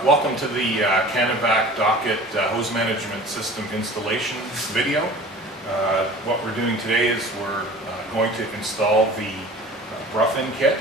Welcome to the Cana-Vac docket hose management system installation video. What we're doing today is we're going to install the rough-in kit,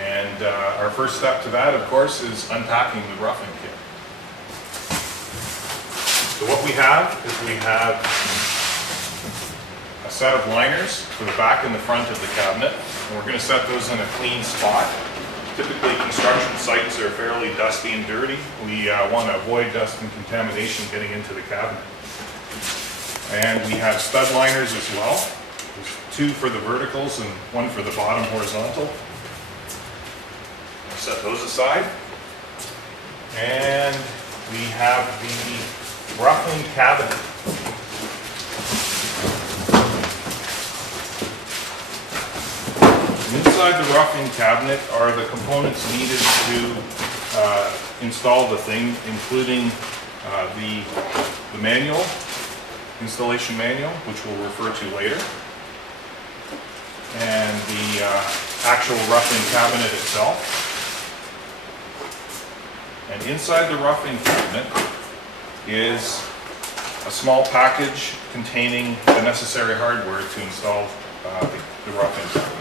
and our first step to that, of course, is unpacking the rough-in kit. So what we have is we have a set of liners for the back and the front of the cabinet, and we're going to set those in a clean spot. Typically, construction sites are fairly dusty and dirty. We want to avoid dust and contamination getting into the cabinet. And we have stud liners as well. There's two for the verticals and one for the bottom horizontal. We'll set those aside. And we have the rough-in cabinet. Inside the rough-in cabinet are the components needed to install the thing, including the manual, installation manual, which we'll refer to later, and the actual rough-in cabinet itself. And inside the rough-in cabinet is a small package containing the necessary hardware to install the rough-in cabinet.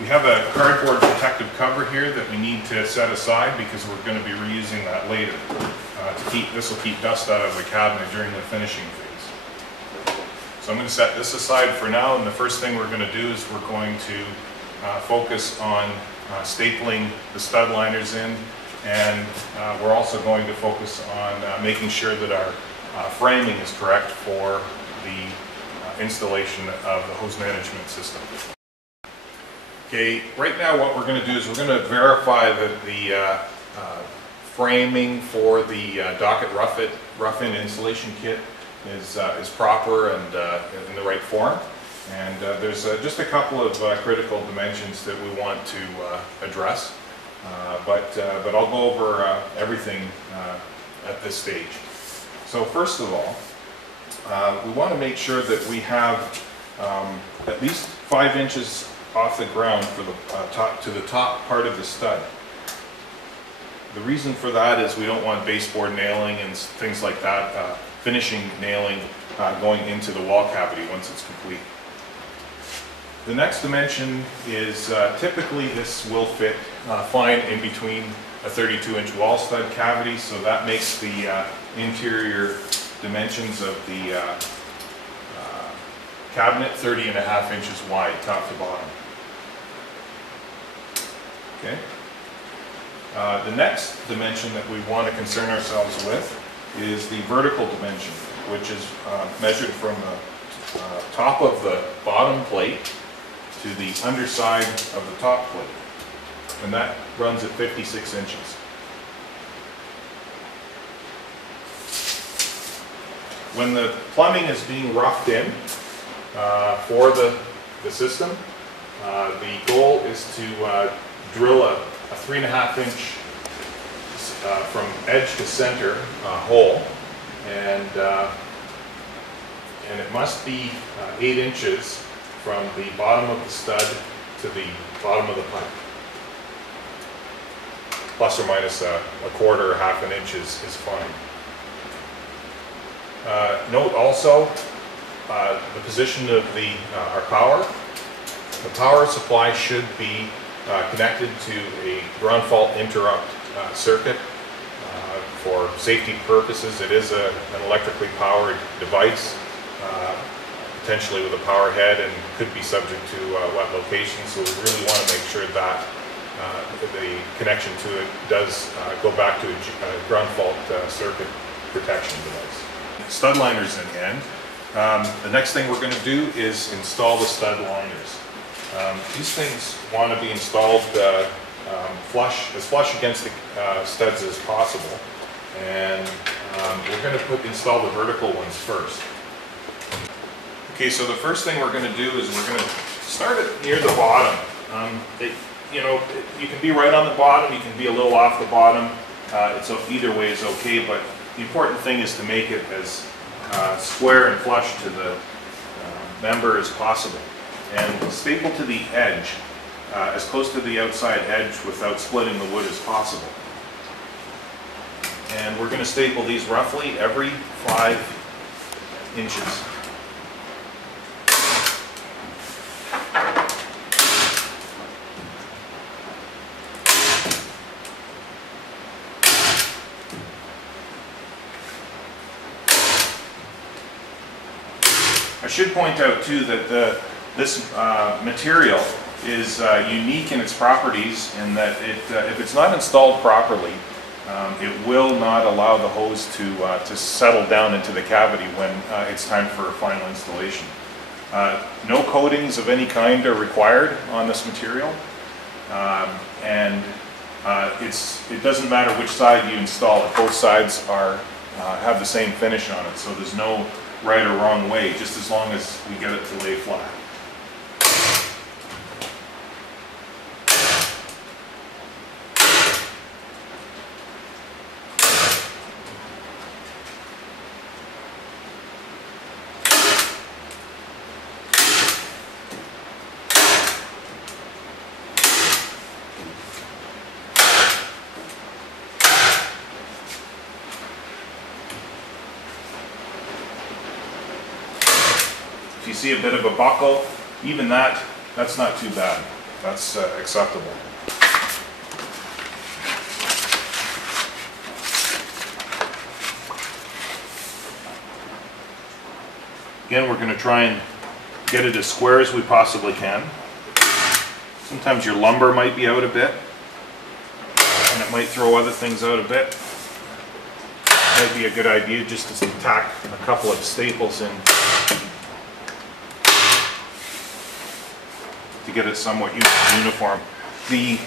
We have a cardboard protective cover here that we need to set aside because we're going to be reusing that later. This will keep dust out of the cabinet during the finishing phase. So I'm going to set this aside for now, and the first thing we're going to do is we're going to focus on stapling the stud liners in, and we're also going to focus on making sure that our framing is correct for the installation of the hose management system. Okay, right now what we're going to do is we're going to verify that the framing for the docket rough-in installation kit is proper and in the right form. And there's just a couple of critical dimensions that we want to address, but I'll go over everything at this stage. So first of all, we want to make sure that we have at least 5 inches off the ground for the top part of the stud. The reason for that is we don't want baseboard nailing and things like that, finishing nailing going into the wall cavity once it's complete. The next dimension is typically this will fit fine in between a 32-inch wall stud cavity, so that makes the interior dimensions of the cabinet 30.5 inches wide, top to bottom. Okay. The next dimension that we want to concern ourselves with is the vertical dimension, which is measured from the top of the bottom plate to the underside of the top plate, and that runs at 56 inches. When the plumbing is being roughed in for the system, the goal is to drill a 3.5 inch from edge to center hole, and it must be 8 inches from the bottom of the stud to the bottom of the pipe. Plus or minus a quarter or half an inch is fine. Note also the position of our power. The power supply should be connected to a ground fault interrupt circuit for safety purposes. It is an electrically powered device, potentially with a power head, and could be subject to wet locations, so we really want to make sure that the connection to it does go back to a ground fault circuit protection device. Stud liners in hand. The next thing we're going to do is install the stud liners. These things want to be installed as flush against the studs as possible, and we're going to install the vertical ones first. Okay, so the first thing we're going to do is we're going to start it near the bottom. You can be right on the bottom, you can be a little off the bottom. Either way is okay, but the important thing is to make it as square and flush to the member as possible. And staple to the edge, as close to the outside edge without splitting the wood as possible. And we're going to staple these roughly every 5 inches. I should point out too that this material is unique in its properties in that if it's not installed properly, it will not allow the hose to settle down into the cavity when it's time for final installation. No coatings of any kind are required on this material, and it doesn't matter which side you install it. Both sides have the same finish on it, so there's no right or wrong way, just as long as we get it to lay flat. If you see a bit of a buckle, even that's not too bad. That's acceptable. Again, we're going to try and get it as square as we possibly can. Sometimes your lumber might be out a bit, and it might throw other things out a bit. It might be a good idea just to tack a couple of staples in to get it somewhat uniform. The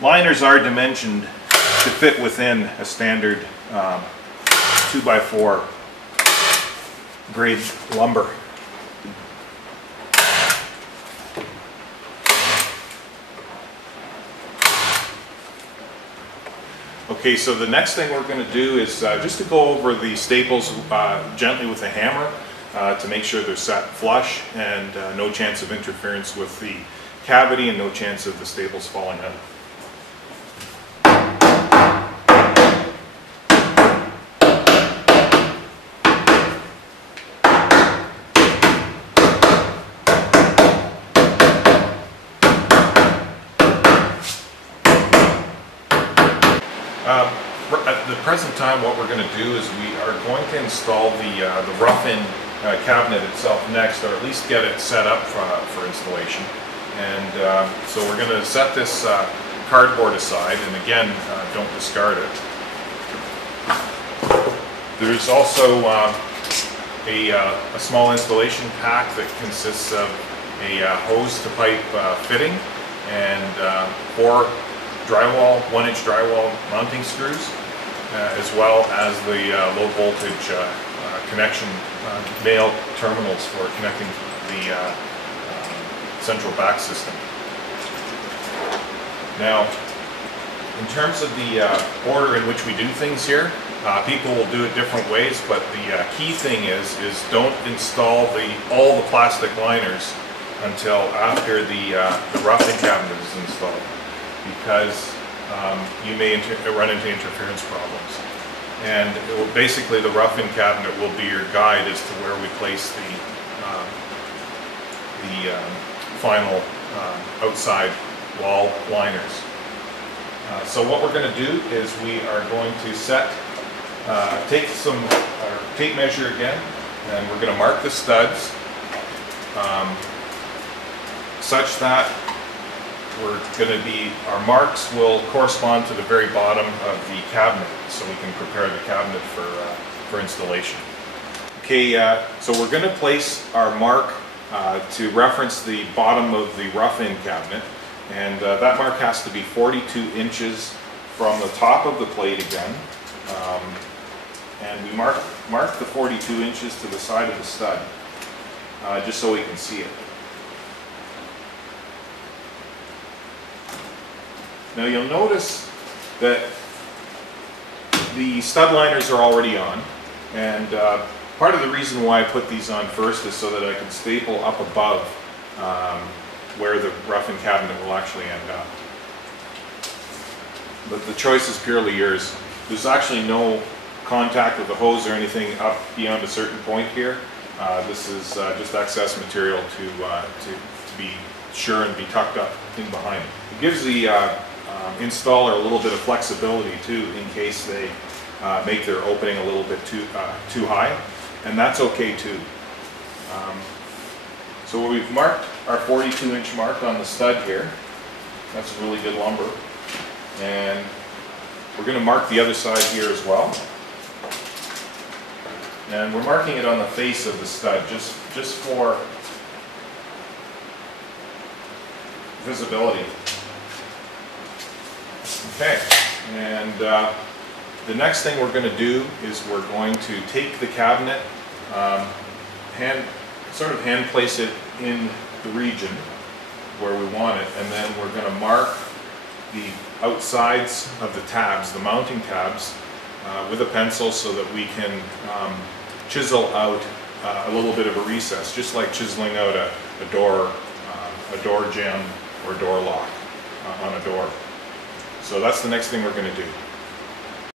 liners are dimensioned to fit within a standard 2x4 grade lumber. Okay, so the next thing we're going to do is just to go over the staples gently with a hammer to make sure they're set flush and no chance of interference with the cavity and no chance of the staples falling out. At the present time, what we're going to do is we are going to install the rough-in cabinet itself next, or at least get it set up for installation. And so we're going to set this cardboard aside, and again, don't discard it. There's also a small installation pack that consists of a hose to pipe fitting and 4 drywall, 1-inch drywall mounting screws, as well as the low voltage connection male terminals for connecting the central back system. Now, in terms of the order in which we do things here, people will do it different ways, but the key thing is don't install all the plastic liners until after the rough-in cabinet is installed, because you may run into interference problems. And basically the rough-in cabinet will be your guide as to where we place the final outside wall liners. So what we're going to do is we are going to take some tape measure again, and we're going to mark the studs such that our marks will correspond to the very bottom of the cabinet, so we can prepare the cabinet for installation. Okay, so we're going to place our mark to reference the bottom of the rough-in cabinet, and that mark has to be 42 inches from the top of the plate again, and we mark the 42 inches to the side of the stud, just so we can see it. Now you'll notice that the stud liners are already on, and part of the reason why I put these on first is so that I can staple up above where the rough-in cabinet will actually end up. But the choice is purely yours. There's actually no contact with the hose or anything up beyond a certain point here. This is just excess material to be sure and be tucked up in behind it. It gives the installer a little bit of flexibility too, in case they make their opening a little bit too high, and that's okay too. So we've marked our 42-inch mark on the stud here. That's really good lumber, and we're going to mark the other side here as well. And we're marking it on the face of the stud just for visibility. Okay, and the next thing we're going to do is we're going to take the cabinet, sort of hand place it in the region where we want it, and then we're going to mark the outsides of the tabs, the mounting tabs, with a pencil so that we can chisel out a little bit of a recess, just like chiseling out a door jamb or door lock on a door. So that's the next thing we're going to do.